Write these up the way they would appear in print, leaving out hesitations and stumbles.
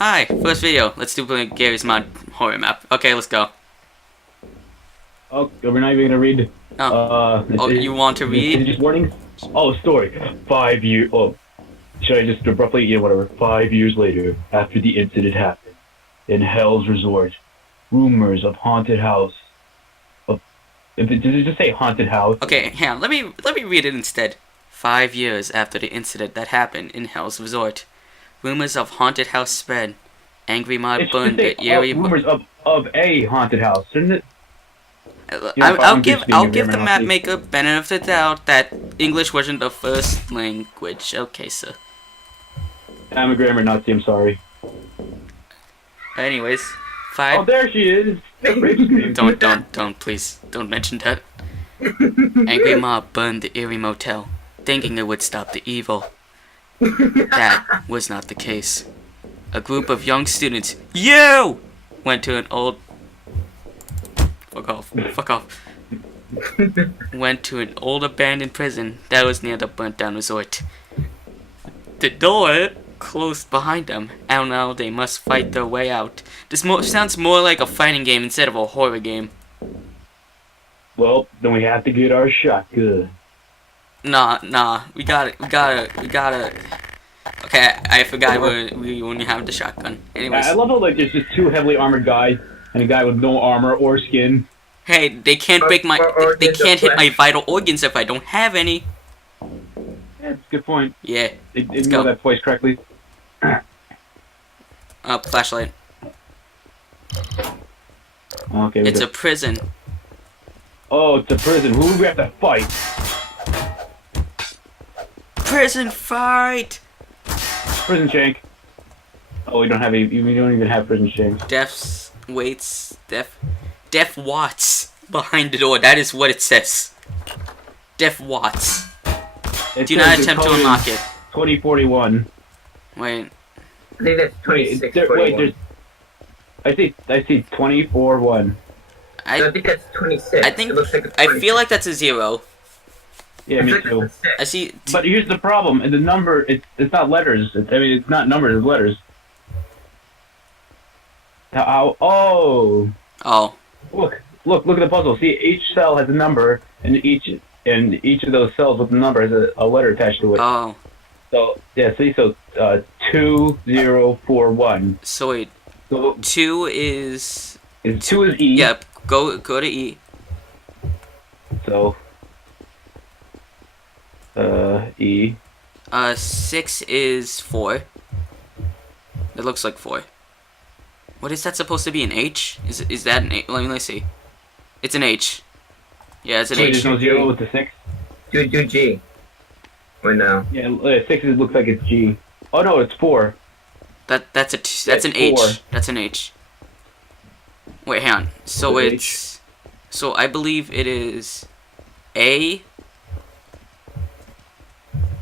Hi, first video. Let's do Gary's mod horror map. Okay, let's go. Oh, we're not even gonna read. You want to read? Just warnings. Oh, story. 5 years. Oh, should I just abruptly? Yeah, whatever. 5 years later, after the incident happened, in Hell's Resort, rumors of haunted house. Does it just say haunted house? Okay, hang on. Let me read it instead. 5 years after the incident that happened in Hell's Resort, rumors of haunted house spread. Angry mob burned the eerie. Rumors of a haunted house, shouldn't it? I'll give the map maker benefit of the doubt that English wasn't the first language. Okay, sir. I'm a grammar Nazi. I'm sorry. Anyways, 5. Oh, there she is. Don't please don't mention that. Angry mob burned the eerie motel, thinking it would stop the evil. That was not the case. A group of young students, went to an old. Fuck off. Went to an old abandoned prison that was near the burnt down resort. The door closed behind them, and now they must fight their way out. This sounds more like a fighting game instead of a horror game. Well, then we have to get our shotgun. Nah. We gotta. Okay, I forgot we only have the shotgun. Anyways. I love how like there's just 2 heavily armored guys and a guy with no armor or skin. Hey, they can't break my. They can't hit my vital organs if I don't have any. Yeah, that's a good point. Yeah. They didn't know that voice correctly. Flashlight. Okay. It's a prison. Oh, it's a prison. Who do we have to fight? Prison fight. Prison shank. Oh, we don't have any. We don't even have prison shanks. Deaf Watts behind the door. That is what it says. Deaf Watts. Do not attempt to unlock it. 2041. Wait. I think that's 26. Wait, I see 241. I think that's 26. I think it looks like a I feel like that's a 0. Yeah, me too. I see. But here's the problem: the number it's not letters. It's not numbers. It's letters. Oh. Look at the puzzle. See, each cell has a number, and each of those cells with the number has a letter attached to it. Oh. So yeah, see, 2041. So wait. So 2 is. 2 is E. Yep. Go to E. So. E. 6 is 4. It looks like 4. What is that supposed to be? An H? Is that an H? Let me see. It's an H. Yeah, it's an H. There's no 0 with the 6. Do G. Or no? Yeah, 6 looks like it's G. Oh no, it's 4. That's an H. 4. That's an H. Wait, hang on. So it's. So I believe it is A.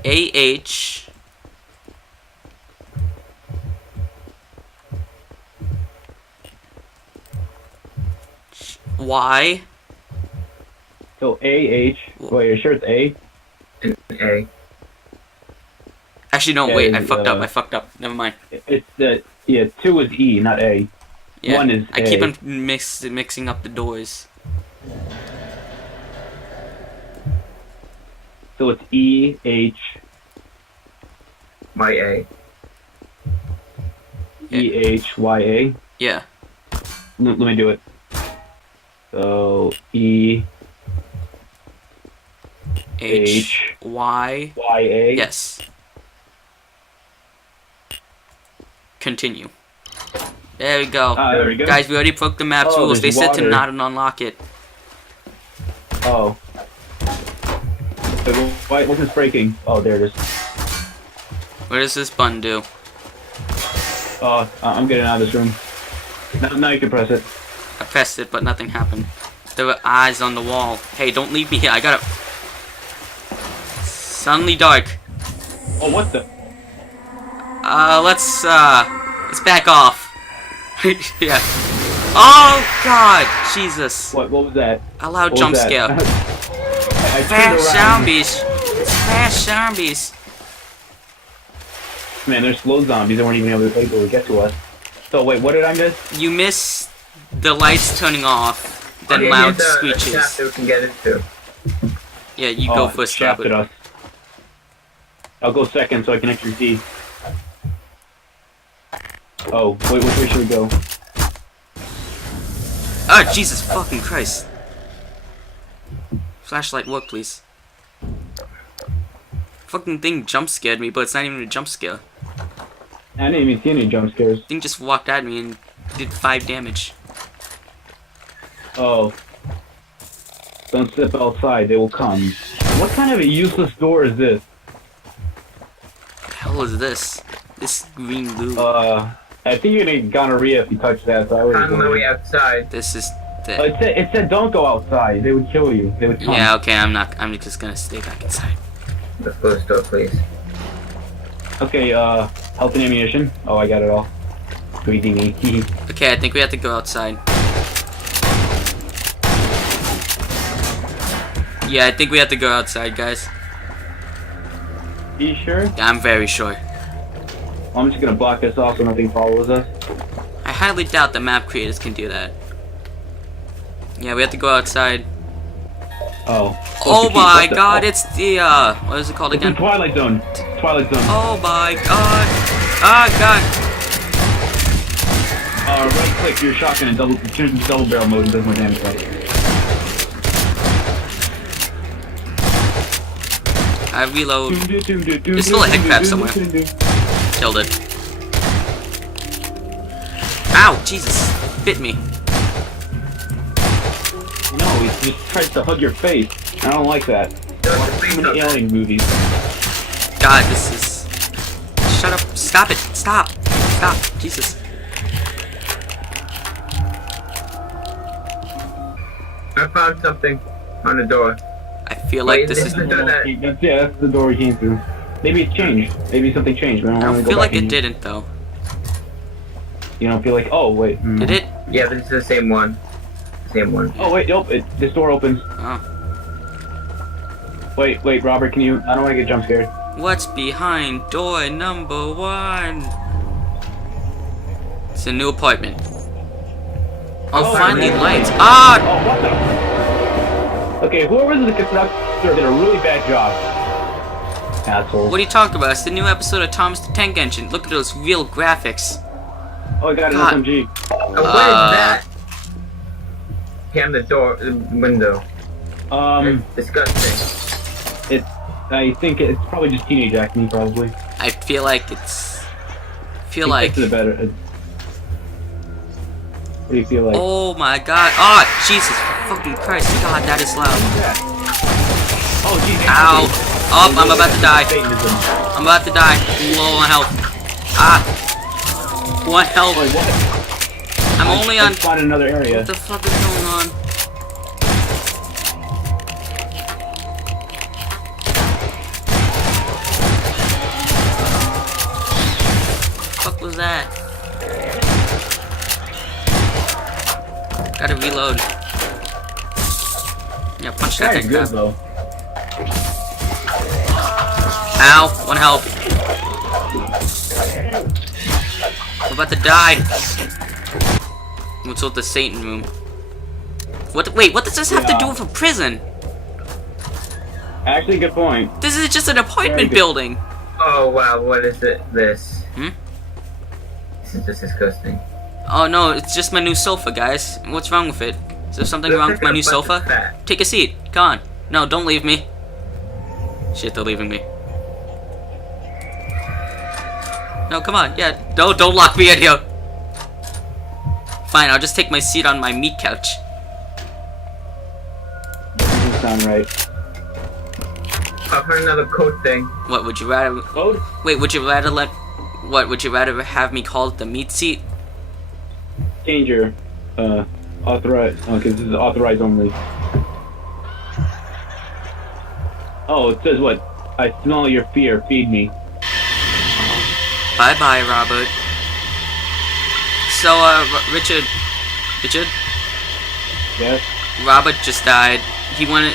AH. Y. So AH. Wait, you're sure it's A? A. Actually, no. Yeah, Wait, I fucked up. Never mind. It's 2 is E, not A. Yeah, 1 is I A. keep on mixing up the doors. So it's E H Y-A. EHYA. Yeah. Let me do it. So E H Y. YA. Yes. Continue. There we go. There we go. Guys, we already broke the map's Oh, rules. They there's said to water. not unlock it. Oh. So what's this breaking? Oh, there it is. What does this button do? Oh, I'm getting out of this room. Now you can press it. I pressed it, but nothing happened. There were eyes on the wall. Hey, don't leave me here. I gotta. Suddenly dark. Oh, what the? Let's back off. Yeah. Oh God, Jesus. What was that? A loud What jump was that? scare. I turned Fast around. zombies. It's fast zombies. Man, there's slow zombies that weren't even able to get to us. So wait, what did I miss? You miss the lights turning off, then Okay, loud here's a screeches. chapter we can get it to. Yeah, you go first, shafted Robert. us. I'll go second so I can actually see. Oh, wait, which way should we go? Ah, Jesus fucking Christ. Flashlight work, please. Fucking thing jump scared me, but it's not even a jump scare. I didn't even see any jump scares. Thing just walked at me and did 5 damage. Oh. Don't step outside, they will come. What kind of a useless door is this? What the hell is this? This green goo. I think you're gonna get gonorrhea if you touch that, so I would On the way outside. This is the... it said don't go outside, they would kill you. They would come. Yeah, okay, I'm just gonna stay back inside. The first door, please. Okay, health and ammunition. Oh, I got it all. Squeezing me. Okay, I think we have to go outside. Yeah, I think we have to go outside, guys. You sure? Yeah, I'm very sure. I'm just gonna block this off so nothing follows us. I highly doubt the map creators can do that. Yeah, we have to go outside. Oh. Oh my god, it's the, what is it called It's the again? Twilight Zone. Twilight Zone. Oh my god. Ah, god. Right click your shotgun and turn to double barrel mode and does more damage. Right? I reload. There's still a head crab somewhere. Killed it. Ow, Jesus. Bit me. No, he just tries to hug your face. I don't like that. Too many alien movies. God, this is... Shut up. Stop it. Stop. Stop. Jesus. I found something on the door. I feel like this is... the door that... Yeah, that's the door we came through. Maybe it's changed. Maybe something changed. We don't I want don't to go feel back like it in. didn't, though. You don't feel like, oh, wait. Did it? Yeah, this is the same one. Same one. Oh, wait, nope. This door opens. Oh. Wait, Robert, can you... I don't want to get jump scared. What's behind door number 1? It's a new apartment. Oh, finally man. lights. Ah! Oh, what the... Okay, whoever's the constructor did a really bad job. Asshole. What are you talking about? It's the new episode of Thomas the Tank Engine. Look at those real graphics. Oh, I got an God. SMG. Oh, what is that? Behind the door, the window. It's disgusting. I think it's probably just teenage acne, probably. I feel like it's... It's the better. What do you feel like? Oh my god. Oh, Jesus fucking Christ. God, that is loud. Oh, geez. Ow. Oh, I'm about to die. Satanism. I'm about to die. Low on health. Ah. 1 health. Wait, what? I'm only on... I spawned in another area. What the fuck is going on? What the fuck was that? Gotta reload. Yeah, punch that Kinda thing good, down. though. Ow, 1 health. I'm about to die. What's with the Satan room? What? Wait, what does this have to do with a prison? Actually, good point. This is just an apartment good. building. Oh wow, what is it? This? Hmm? This is just disgusting. Oh no, it's just my new sofa, guys. What's wrong with it? Is there something wrong with my new sofa? Take a seat. Come on. No, don't leave me. Shit, they're leaving me. No, come on. Yeah, don't lock me in here. Fine, I'll just take my seat on my meat couch. Doesn't sound right. I've heard another code thing. What would you rather? Code? Wait, would you rather let? What would you rather have me call it the meat seat? Danger. Authorized. Okay, this is authorized only. Oh, it says what? I smell your fear. Feed me. Bye bye, Robert. So, Richard, Yes. Robert just died. He went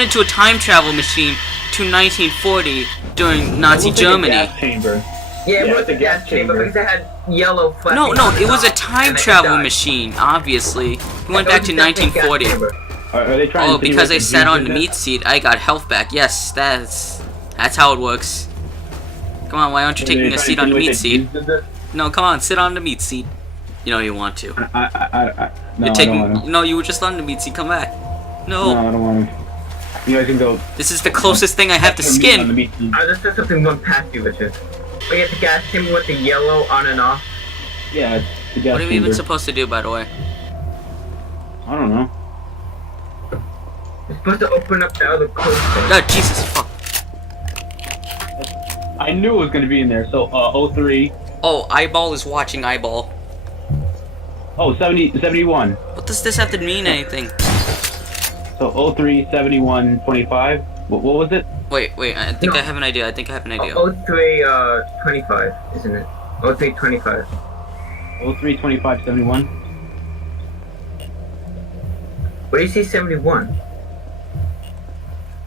into a time travel machine to 1940 during Nazi It looks like a Germany. gas chamber. Yeah, it Yeah, was it's a gas chamber because it had yellow flashing. No, on the it was a top, time and then it travel died. machine, obviously. He went It back was to definitely a gas 1940. chamber. Are they trying Oh, to because I insinuate sat that on you the did meat seat, I got health back. Yes, that's how it works. Come on, why aren't you that? Are they taking a trying seat to on the meat insinuate seat? that you did this? No, come on, sit on the meat seat. You know you want to. No, You're I don't taking. want to. No, you were just on the meat seat. Come back. No, No, I don't want to. You guys can go. this is the closest thing I have to Put me on the skin. meat seat. I just said something went past you, Richard. We had the gas chamber with the yellow on and off. Yeah, it's the gas What are we even chamber. supposed to do, by the way? I don't know. You're supposed to open up the other closed thing. God, Jesus, fuck. I knew it was going to be in there. So, 03. Oh, eyeball is watching eyeball. Oh, 71. What does this have to mean anything? So, 03, 71, 25. What was it? Wait, I think No. I have an idea. I think I have an idea. 03, 25, isn't it? 03, 25. 03, 25, 71. What do you see 71?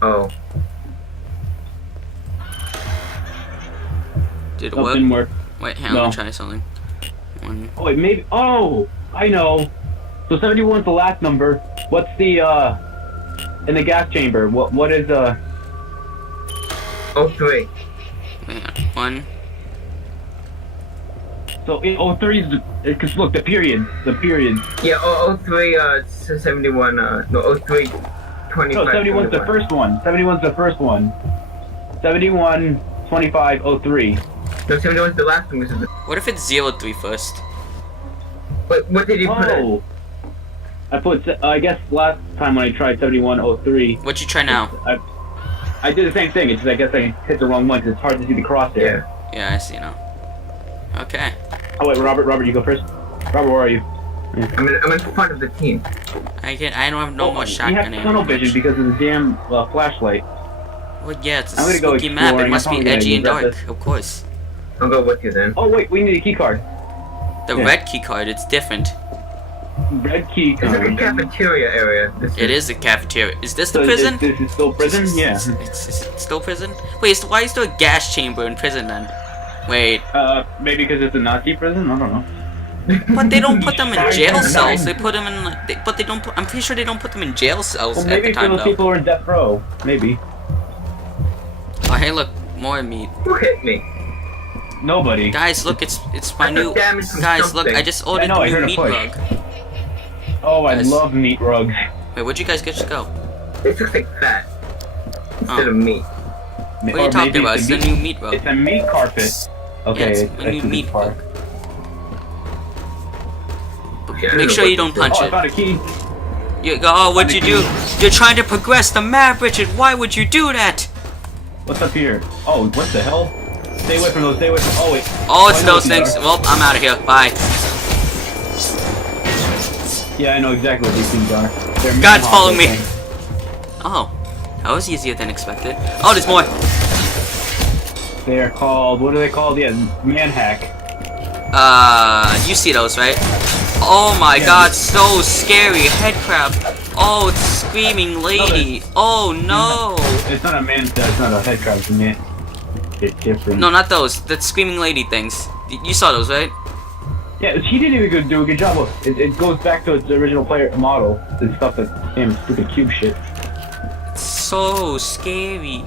Oh. Did it Nope, work? didn't work. Wait, hang on, No. let me try something. One. Oh, wait, maybe. Oh, I know. So 71's the last number. What's the, in the gas chamber? What is, 03. Wait, one. So, 03 is because look, the period. Yeah, 03, 71, no, 03, 25. No, 71's the first one. 71's the first one. 71, 25, 03. No, 71's the last one. This is the... What if it's 03 first? Wait, what did you put in? Oh. I put, I guess last time when I tried 71, 03. What'd you try now? I did the same thing. It's just I guess I hit the wrong one because it's hard to see the crosshair. Yeah. Yeah, I see now. Okay. Oh wait, Robert, you go first. Robert, where are you? I'm in front of the team. I don't have no more You shotgun have tunnel ammo. vision because of the damn flashlight. Well, yeah, it's a I'm gonna go spooky map. It exploring. must I'm be probably edgy and gonna dark, regret of course. I'll go with you then. Oh wait, we need a key card. The Yeah. red key card, it's different. Red key It's like a card. cafeteria area. It is the cafeteria. Is this the So prison? This is still prison? Yeah. Is it still prison? Wait, why is there a gas chamber in prison then? Wait, Maybe because it's a Nazi prison. I don't know. but they don't put them in jail Nine. cells. They put them in, like, but they don't. I'm pretty sure they don't put them in jail cells Well, at maybe the time those though. people are in death row. Maybe. Oh, hey, look, more meat. Who hit me? Nobody. Guys, look, it's my I took new. damage from Guys, look, something. I just ordered know, I the heard new a meat push. rug. Oh, I Guys. love meat rugs. Wait, where'd you guys get to go? It looks like fat. Instead Oh. of meat. What are you talking about? It's the new meat rug. It's a meat carpet. Okay, Yeah, it's it's a new actually meat far. rug. Yeah, I Make know sure what you don't this is. punch Oh, I it. found a key. What'd you do? You're trying to progress the map, Richard. Why would you do that? What's up here? Oh, what the hell? Stay away from those. Stay away from. Oh wait. Oh, it's I know those what these things. are. Well, I'm out of here. Bye. Yeah, I know exactly what these things are. They're God's manhole following me. things. Oh, that was easier than expected. Oh, there's more. They are called. What are they called? Yeah, manhack. You see those, right? Oh my Yeah. God, so scary. Head crab. Oh, it's screaming lady. Oh no. It's not a man. It's not a head crab. It's a man. It's different. No, not those. The screaming lady things. You saw those, right? Yeah, she didn't even do a good job. Look, it goes back to its original player model. The stuff that damn stupid cube shit. So scary.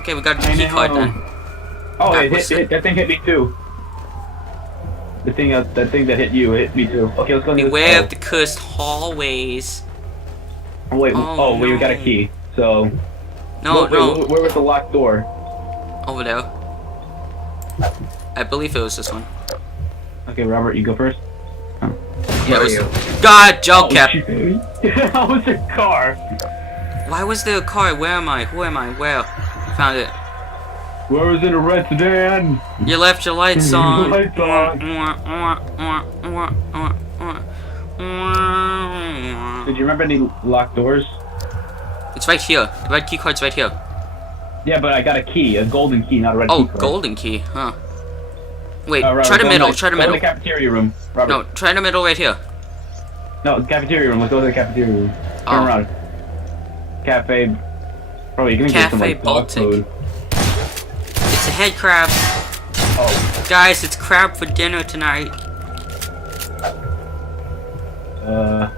Okay, we got the I key know. card then. Oh, That it was hit, it. that thing hit me too. The thing that hit you hit me too. Okay, let's go. Beware of the cursed hallways. Oh wait, Oh, we got a no. key. So. No, wait, no. Where was the locked door? Over there. I believe it was this one. Okay, Robert, you go first. Yeah, Where it are was. you? God, Joe cap. How was the car? Why was there a car? Where am I? Who am I? Where? Found it. Where was in a red sedan? You left your lights on. Lights on. Did you remember any locked doors? It's right here. The red key card's right here. Yeah, but I got a key, a golden key, not a red Oh, key card. golden key, huh? Wait, Robert, try the go middle, in try the go in middle. the cafeteria room. Robert. No, try the middle right here. No, cafeteria room. Let's go to the cafeteria room. Turn Oh. around. Cafe. Probably you're gonna get some Cafe like dog Baltic. food. It's a head crab. Oh. Guys, it's crab for dinner tonight. Ow.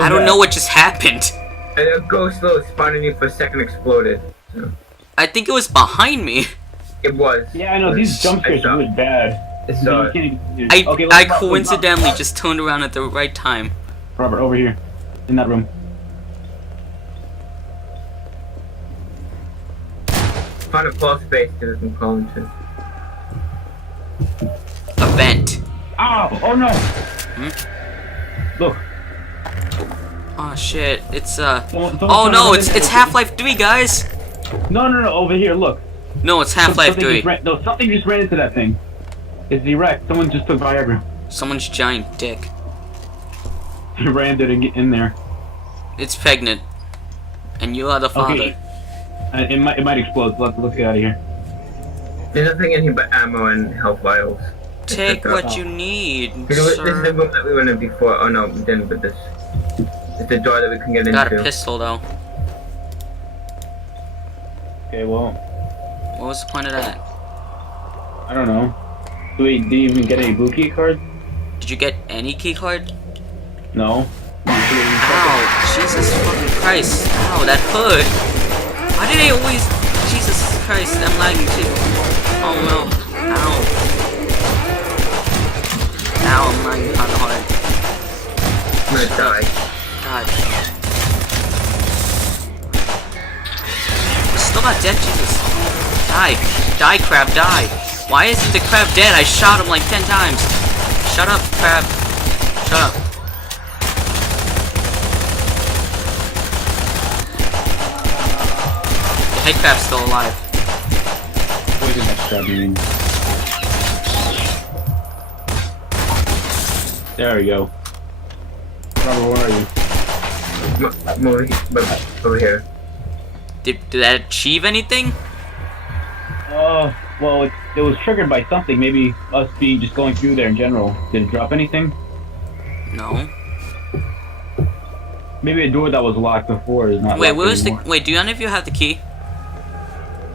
I don't know what just happened. And a ghost little spawned in you for a second exploded. So. I think it was behind me. It was. Yeah, I know, these jump scares are really bad. I coincidentally just turned around at the right time. Robert, over here. In that room. Find a close space because it's crawl into. A vent. Ow! Oh no! Look. Oh shit, it's oh no, it's Half-Life 3, guys! No, over here, look. No, it's Half-Life 3. Something just ran into that thing. It's erect. Someone just took Viagra. Someone's giant dick. He rammed it in there. It's pregnant. And you are the father. Okay. It might explode. Let's get out of here. There's nothing in here but ammo and health vials. Take what you need, This is the sir. room that we went in before. Oh no, we didn't, but this is the door that we can get into. Got a pistol though. Okay, well, What was the point of that? I don't know. Did you even get any blue key card? Did you get any key card? No. Ow, Jesus fucking Christ. Ow, that hurt. Why did they always... Jesus Christ, I'm lagging too. Oh no. Ow. Ow, I'm lagging kinda hard. I'm gonna die. God. We're still not dead, Jesus. Die. Die, crab, die. Why isn't the crab dead? I shot him like 10 times. Shut up, crab. Shut up. The head crab's still alive. What did that crab mean? There we go. Robert, where are you? Over here. Did that achieve anything? Well, it was triggered by something. Maybe us just going through there in general. Did it drop anything? No. Maybe a door that was locked before is not. Wait, locked where was the... anymore. Wait, do any of you have the key?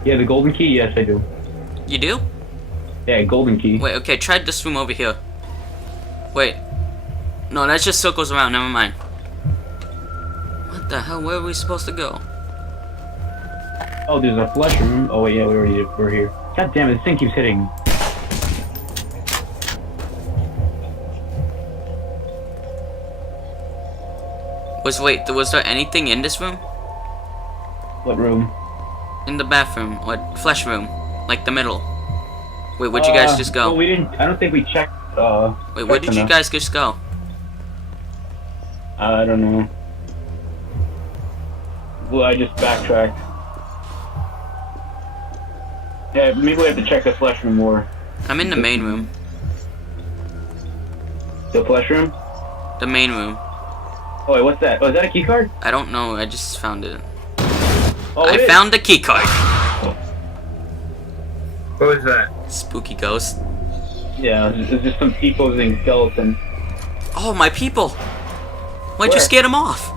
Yeah, the golden key. Yes, I do. You do? Yeah, golden key. Wait, okay, try this room over here. Wait. No, that just circles around, never mind. What the hell, where are we supposed to go? Oh, there's a flesh room. Oh wait, yeah, we're here. God damn it, this thing keeps hitting. Was there anything in this room? What room? In the bathroom, or flesh room, like the middle. Wait, where'd you guys just go? Well, we didn't. I don't think we checked. Wait, where did you guys just go? I don't know. Well, I just backtracked. Yeah, maybe we have to check the flesh room more. I'm in the main room. The flesh room? The main room. Oh wait, what's that? Oh, is that a key card? I don't know, I just found it. Oh, I found the key card. What was that? Spooky ghost. Yeah, it's just some T-posing skeleton. Oh, my people! Why'd you scare them off?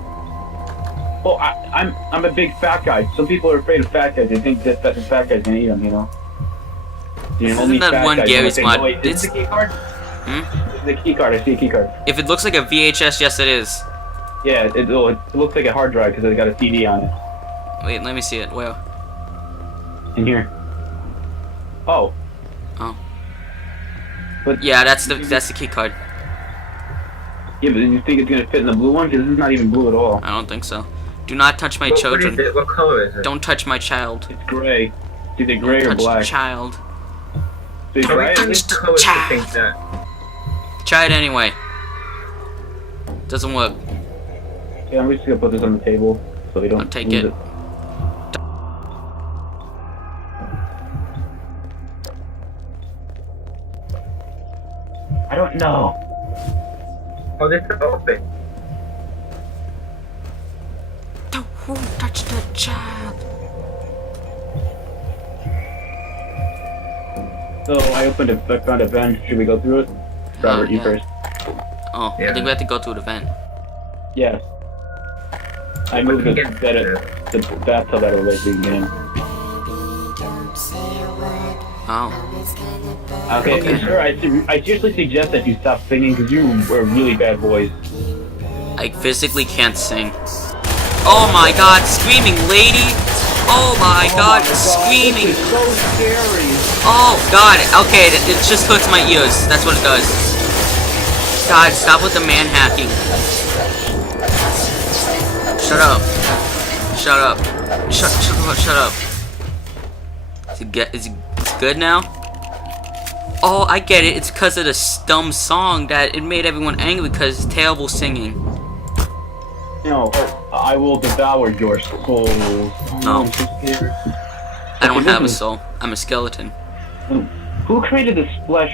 Well, I'm a big fat guy. Some people are afraid of fat guys. They think that the fat guy's gonna eat them, you know. Isn't that one Gary's mod? Wait, is this the key card? Hmm? The key card. I see a key card. If it looks like a VHS, yes it is. Yeah, it looks like a hard drive because it's got a CD on it. Wait, let me see it. Where? In here. Oh. Oh. But yeah, that's the key card. Yeah, but you think it's gonna fit in the blue one? Because this is not even blue at all. I don't think so. Do not touch my children. What is it? What color is it? Don't touch my child. It's gray. It's either gray Don't or touch black. the child. So you try it? Touch the child. Try it anyway. Doesn't work. Yeah, I'm just gonna put this on the table so we don't I'll take lose it. I don't know. Oh, this is open. Don't touch the child. So I found a vent. Should we go through it? Robert, you yeah. first. Oh, I Yeah. think we have to go through the vent. Yeah. I moved the bathtub out of the way so you can get in. Oh. Okay, sir, I seriously suggest that you stop singing because you are a really bad voice. I physically can't sing. Oh my god, screaming lady! Oh my god, screaming! This is so scary. Oh god, okay, it just hurts my ears. That's what it does. God, stop with the man hacking. Shut up. Shut up. Shut up. Is it good now? Oh, I get it. It's because of the dumb song that it made everyone angry because it's terrible singing. No, I will devour your soul. No. I'm so scared. I don't have a soul. I'm a skeleton. Who created this flesh?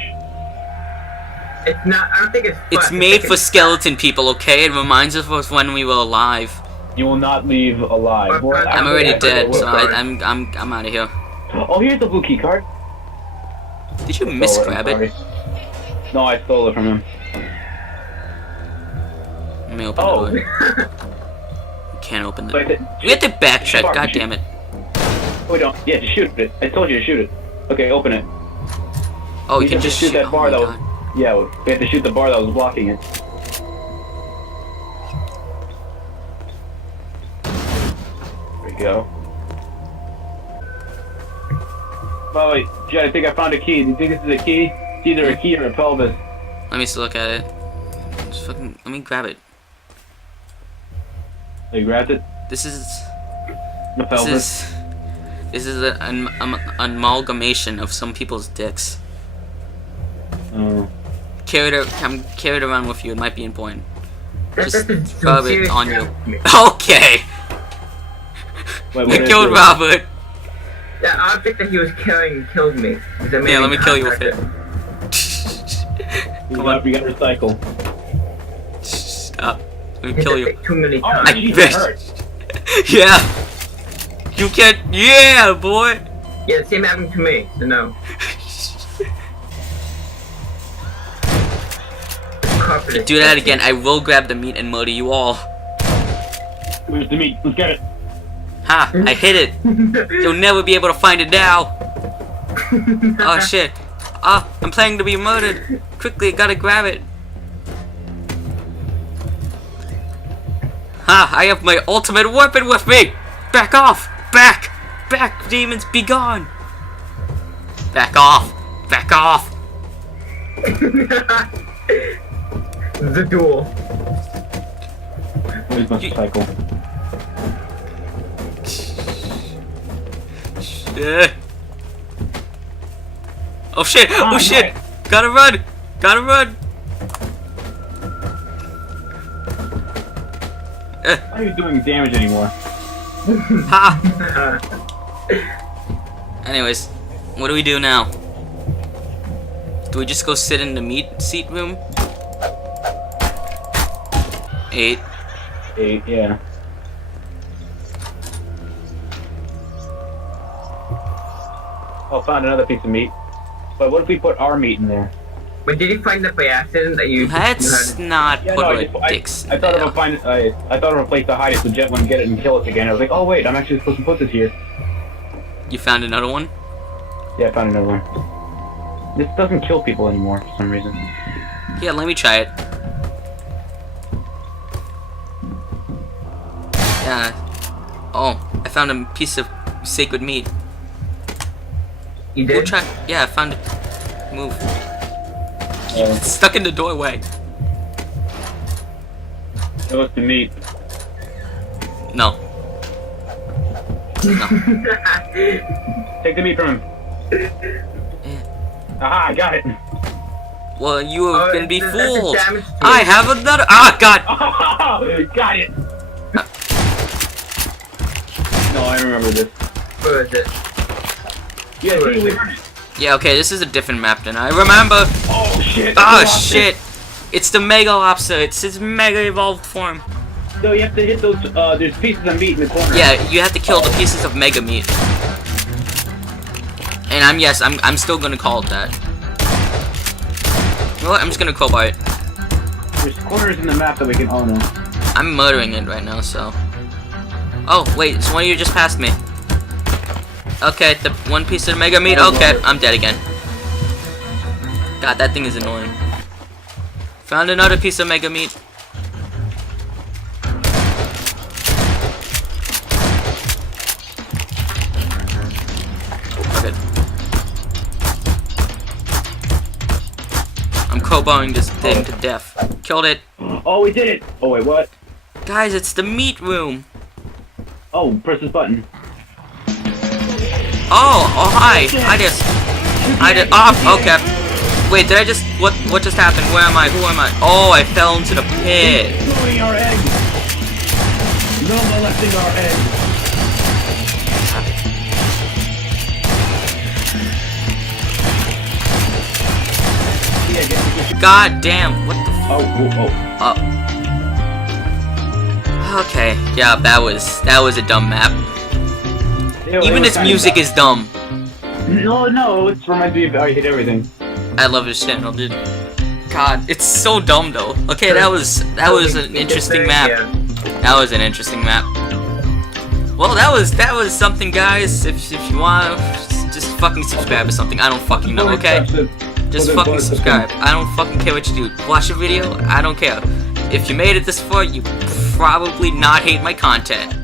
It's not. I don't think it's. It's made for skeleton people, okay? It reminds us of when we were alive. You will not leave alive. Well, I'm already actually, dead, so I'm out of here. Oh, here's the blue key card. Did you misgrab it? No, I stole it from him. Let me open the door. We can't open the door. We have to backtrack, god damn it. We don't. Yeah, just shoot it. I told you to shoot it. Okay, open it. Oh, you We can have to just shoot that bar oh that my was. God. Yeah, we have to shoot the bar that was blocking it. There we go. By the way, Jed, I think I found a key. Do you think this is a key? It's either a key or a pelvis. Let me look at it. Just fucking, let me grab it. Oh, you grabbed it? This is The pelvis? this is an amalgamation of some people's dicks. Oh. Carry it around with you. It might be important. Just That's rub it serious on you. crap. Okay. Wait, We killed Robert. The object that he was carrying killed me. Yeah, let me kill you with it. Come on, we gotta recycle. Stop. Let me Hit kill the you. thing too many Oh, times. jeez, bet. that hurts. Yeah. You can't. Yeah, boy. Yeah, the same happened to me, so no. If you do that again, I will grab the meat and murder you all. Where's the meat? Let's get it. Ha! I hit it. You'll never be able to find it now. Oh shit. Ah, I'm planning to be murdered. Quickly, gotta grab it. Ha! I have my ultimate weapon with me. Back off! Back! Back, demons, be gone! Back off! Back off! The duel. Where's my cycle? Shit. Oh shit! Oh shit! Gotta run! Gotta run! Why are you doing damage anymore? Ha! Anyways, what do we do now? Do we just go sit in the meat seat room? 8. 8, yeah. Oh, found another piece of meat. But what if we put our meat in there? But did you find that by accident that you? Let's not Yeah, put no, our dicks I thought there. of I thought of a place to hide it so Jet wouldn't get it and kill us again. I was like, oh wait, I'm actually supposed to put this here. You found another one? Yeah, I found another one. This doesn't kill people anymore for some reason. Yeah, let me try it. Yeah. Oh, I found a piece of sacred meat. You We'll did? try. Yeah, I found it. Move. It's stuck in the doorway. It was the meat. No. No. Take the meat from him. Aha, I got it. Well, you have been that's a befooled. damage to I you. have another. Ah, God. Oh, got it. No, I remember this. Where is it? Yeah, see, we heard it. Yeah, okay, this is a different map than I remember. Oh shit. Oh shit! It's the Mega Lobster. It's his Mega Evolved form. So you have to hit those. There's pieces of meat in the corner. Yeah, you have to kill the pieces of Mega Meat. And I'm still gonna call it that. You know what? I'm just gonna crowbar it. There's corners in the map that we can. Oh no. I'm murdering it right now, so. Oh wait, it's one of you just passed me. Okay, the one piece of mega meat. Okay, I'm dead again. God, that thing is annoying. Found another piece of mega meat. Good. I'm crowbarring this thing to death. Killed it. Oh, we did it! Oh, wait, what? Guys, it's the meat room. Oh, press this button. Oh, hi. Okay. Wait, did I just, what just happened? Where am I? Who am I? Oh, I fell into the pit. Including our eggs! No molesting our eggs! God damn, what the Oh. Okay, yeah, that was a dumb map. Even its music is dumb. No, it reminds me of I Hate Everything. I love his channel, dude. God, it's so dumb though. Okay, that was an interesting map. That was an interesting map. Well, that was something, guys. If you want, just fucking subscribe or something. I don't fucking know, okay? Just fucking subscribe. I don't fucking care what you do. Watch a video, I don't care. If you made it this far, you probably not hate my content.